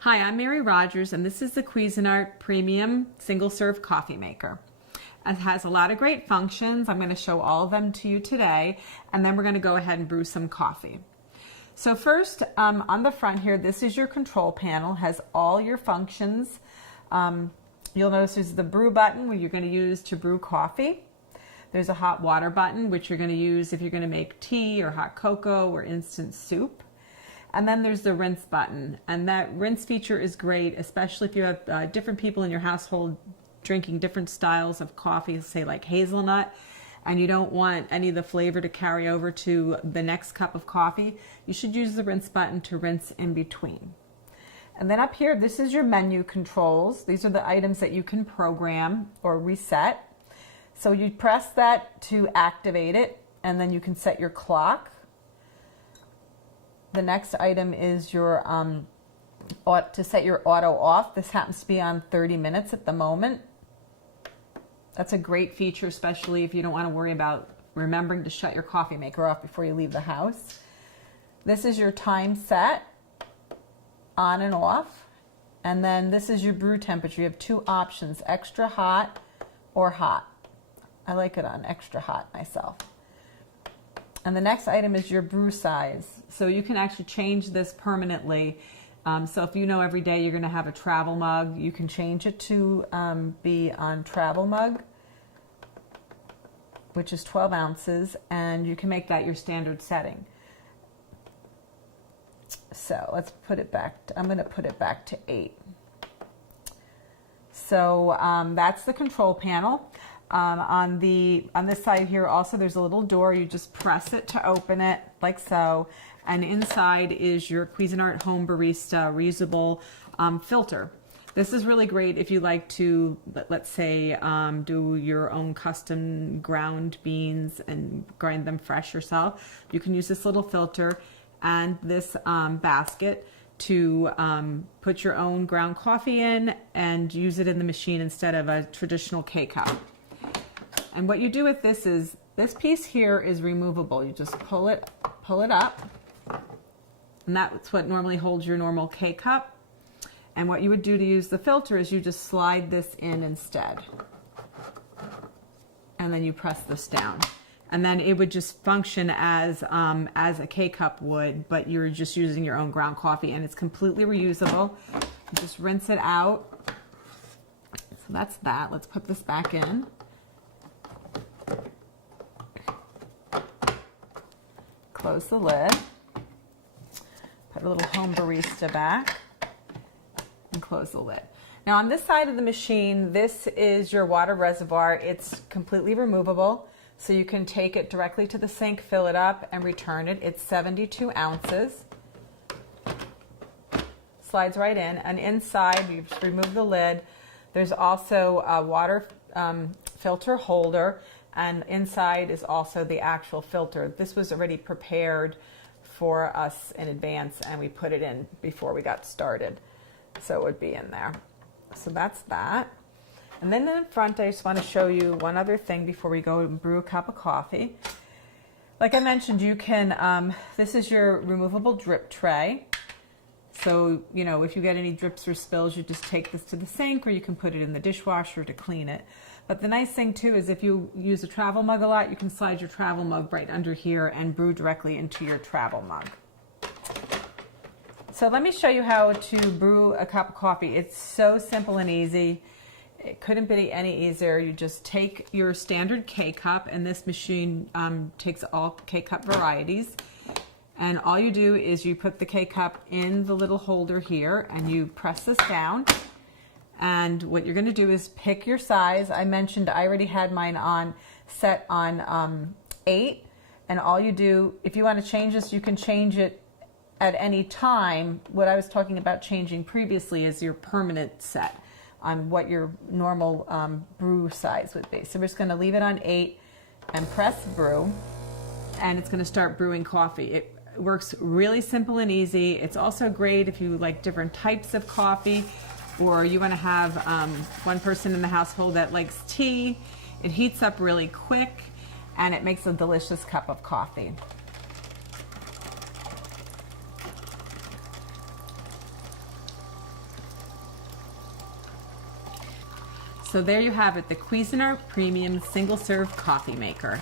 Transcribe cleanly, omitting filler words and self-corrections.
Hi, I'm Mary Rogers, and this is the Cuisinart Premium Single-Serve Coffee Maker. It has a lot of great functions. I'm going to show all of them to you today, and then we're going to go ahead and brew some coffee. So first, on the front here, this is your control panel. It has all your functions. You'll notice there's the brew button, where you're going to use to brew coffee. There's a hot water button, which you're going to use if you're going to make tea or hot cocoa or instant soup. And then there's the rinse button, and that rinse feature is great, especially if you have different people in your household drinking different styles of coffee, say like hazelnut, and you don't want any of the flavor to carry over to the next cup of coffee. You should use the rinse button to rinse in between. And then up here, this is your menu controls. These are the items that you can program or reset. So you press that to activate it, and then you can set your clock. The next item is your to set your auto off. This happens to be on 30 minutes at the moment. That's a great feature, especially if you don't want to worry about remembering to shut your coffee maker off before you leave the house. This is your time set, on and off. And then this is your brew temperature. You have two options, extra hot or hot. I like it on extra hot myself. And the next item is your brew size. So you can actually change this permanently. So if you know every day you're going to have a travel mug, you can change it to be on travel mug, which is 12 ounces, and you can make that your standard setting. So let's put it back. I'm going to put it back to 8. So that's the control panel. On this side here also, there's a little door. You just press it to open it like so, and inside is your Cuisinart HomeBarista Reusable Filter. This is really great if you like to, let's say, do your own custom ground beans and grind them fresh yourself. You can use this little filter and this basket to put your own ground coffee in and use it in the machine instead of a traditional K-cup. And what you do with this is, this piece here is removable. You just pull it up, and that's what normally holds your normal K-cup. And what you would do to use the filter is you just slide this in instead. And then you press this down. And then it would just function as a K-cup would, but you're just using your own ground coffee, and it's completely reusable. You just rinse it out. So that's that. Let's put this back in. Close the lid, put a little home barista back, and close the lid. Now on this side of the machine, this is your water reservoir. It's completely removable, so you can take it directly to the sink, fill it up, and return it. It's 72 ounces. Slides right in, and inside, you just remove the lid. There's also a water filter holder, and inside is also the actual filter. This was already prepared for us in advance, and we put it in before we got started. So it would be in there. So that's that. And then in front, I just want to show you one other thing before we go and brew a cup of coffee. Like I mentioned, you can, this is your removable drip tray. So, you know, if you get any drips or spills, you just take this to the sink, or you can put it in the dishwasher to clean it. But the nice thing too is if you use a travel mug a lot, you can slide your travel mug right under here and brew directly into your travel mug. So let me show you how to brew a cup of coffee. It's so simple and easy. It couldn't be any easier. You just take your standard K-cup, and this machine takes all K-cup varieties. And all you do is you put the K-cup in the little holder here, and you press this down. And what you're going to do is pick your size. I mentioned I already had mine set on 8. And all you do, if you want to change this, you can change it at any time. What I was talking about changing previously is your permanent set on what your normal brew size would be. So we're just going to leave it on 8 and press brew, and it's going to start brewing coffee. It works really simple and easy. It's also great if you like different types of coffee, or you want to have one person in the household that likes tea. It heats up really quick, and it makes a delicious cup of coffee. So there you have it, the Cuisinart Premium Single-Serve Coffee Maker.